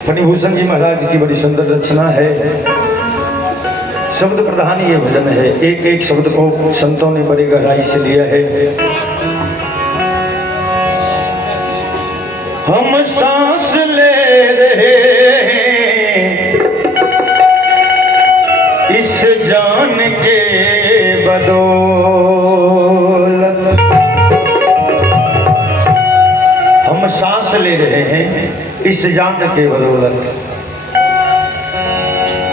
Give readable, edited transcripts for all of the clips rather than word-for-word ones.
फणिभूषण जी महाराज की बड़ी सुंदर रचना है। शब्द प्रधान ये भजन है। एक एक शब्द को संतों ने बड़ी गहराई से लिया है। हम सांस ले रहे हैं इस जान के बदौलत। हम सांस ले रहे हैं इस जान के बदौलत।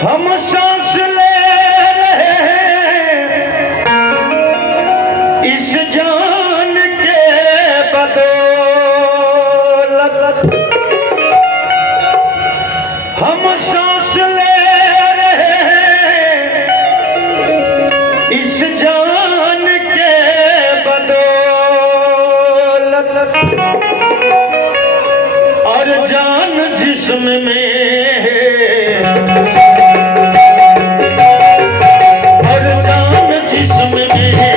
हम सांस ले रहे हैं इस जान के बदौलत। हम सांस ले रहे हैं इस जान के बदौलत। और जान जिस्म में है, और जान जिस्म में है,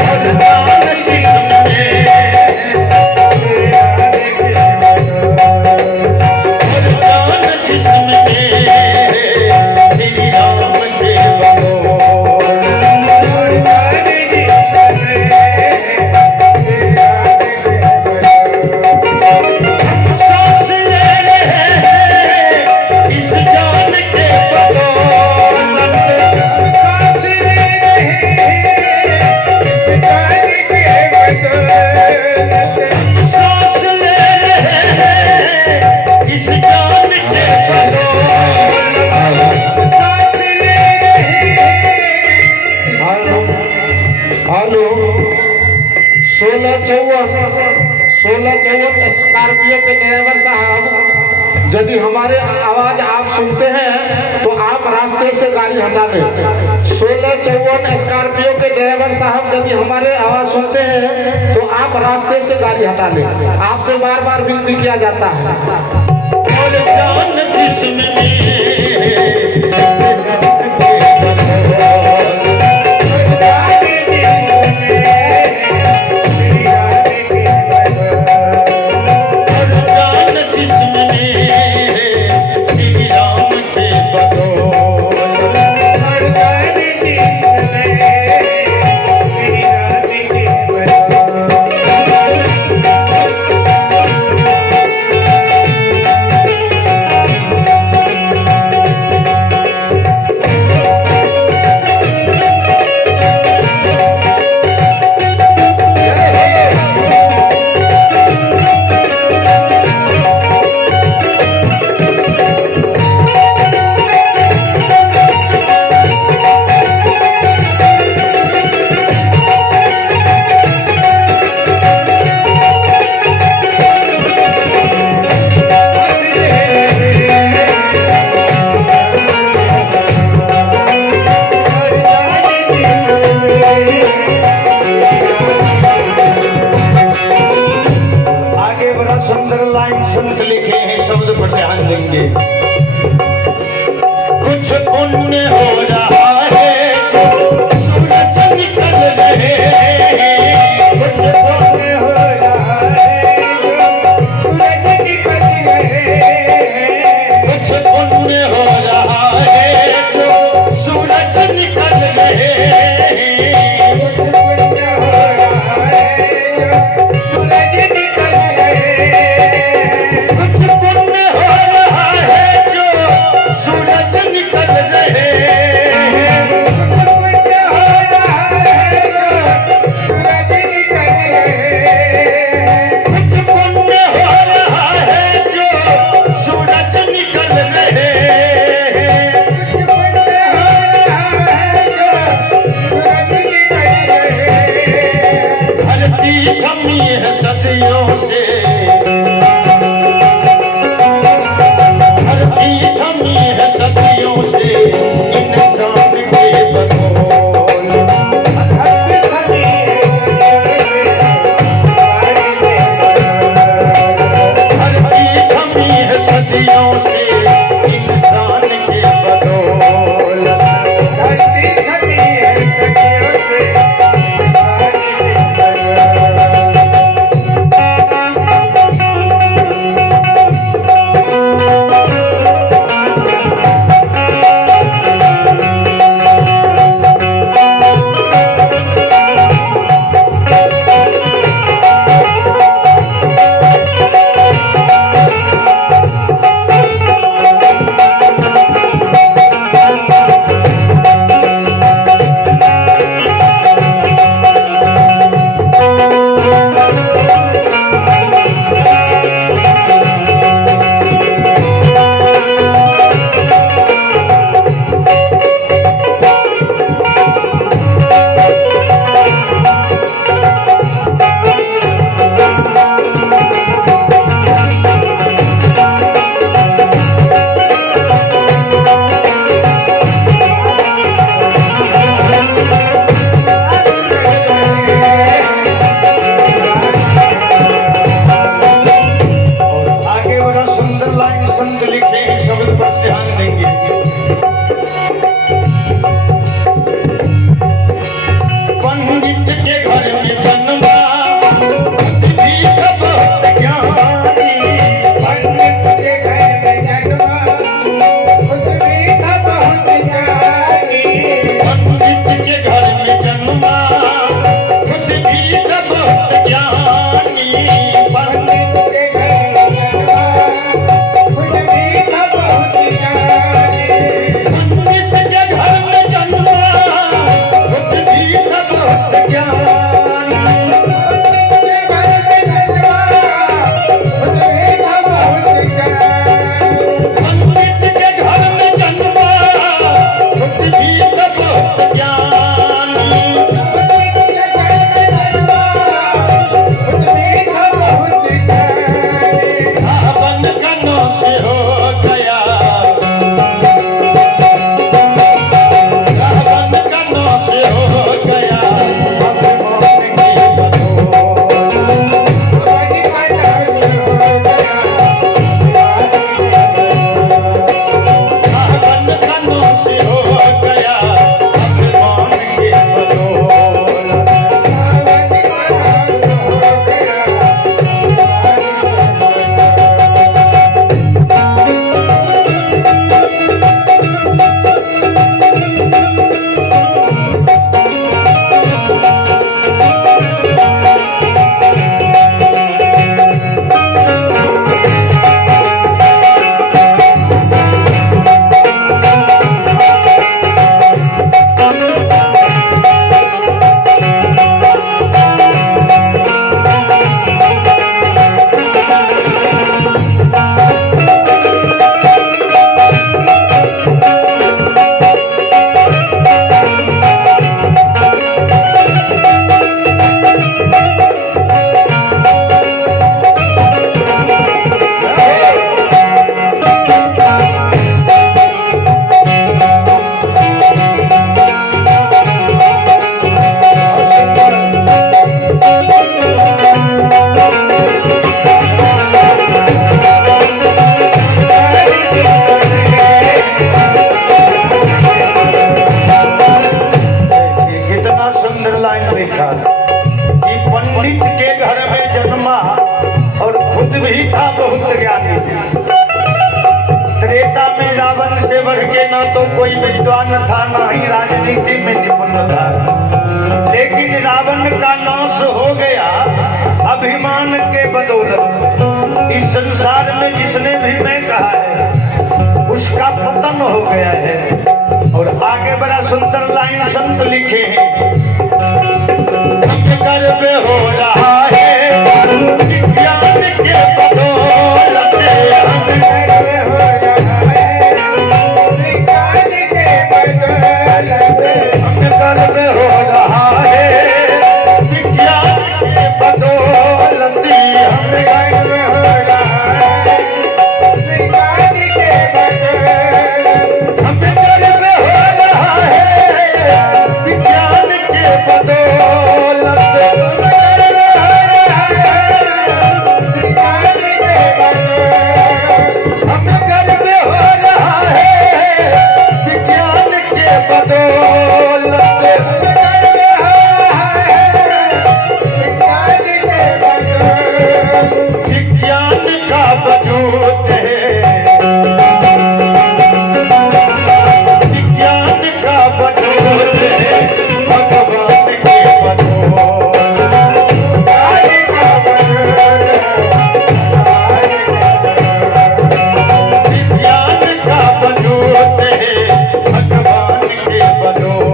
और जान जिस्म में है, और जान जिस्म में है, श्री राम के स्कॉर्पियो के ड्राइवर साहब, यदि हमारे आवाज आप सुनते हैं तो आप रास्ते से गाड़ी हटा लें। 1654 स्कॉर्पियो के ड्राइवर साहब, यदि हमारे आवाज सुनते हैं तो आप रास्ते से गाड़ी हटा लें। आपसे बार बार विनती किया जाता है। और जान जिस्म में है, कुछ पुण्य हो रहा है, सूरज निकल रहे हैं। कुछ पुण्य हो रहा है, सूरज निकल रहे हैं। कुछ पुण्य हो रहा है, सूरज निकल रहे हैं। कुछ पुण्य हो रहा है, सूरज निकल रहे हैं। कुछ पुण्य हो रहा है, सूरज निकल रहे हैं। और खुद भी था बहुत ज्ञानी। त्रेता में रावण से बढ़ के ना तो कोई विद्वान था, ना ही राजनीति में निपुण था। लेकिन रावण का नाश हो गया अभिमान के बदौलत। इस संसार में जिसने भी मैं कहा है उसका पतन हो गया है। और आगे बड़ा सुंदर लाइन संत लिखे हैं, गर्व हो रहा है विज्ञान के बदौलत, गर्व हो रहा है विज्ञान के बदौलत, हमें गर्व हो रहा है विज्ञान के बदौलत। हमें गर्व हो रहा है विज्ञान के बदौलत, हमें गर्व हो रहा है विज्ञान के बदौलत। विज्ञान का वजूद है, विज्ञान का वजूद है भगवान के बदौलत। विज्ञान का वजूद है भगवान के बदौलत।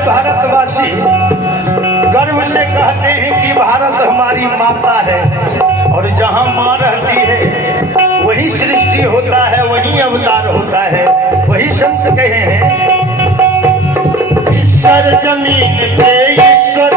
भारतवासी गर्व से कहते हैं कि भारत हमारी माता है, और जहाँ माँ रहती है वही सृष्टि होता है, वही अवतार होता है। वही संत कहे हैं, ईश्वर जमीन पे ईश्वर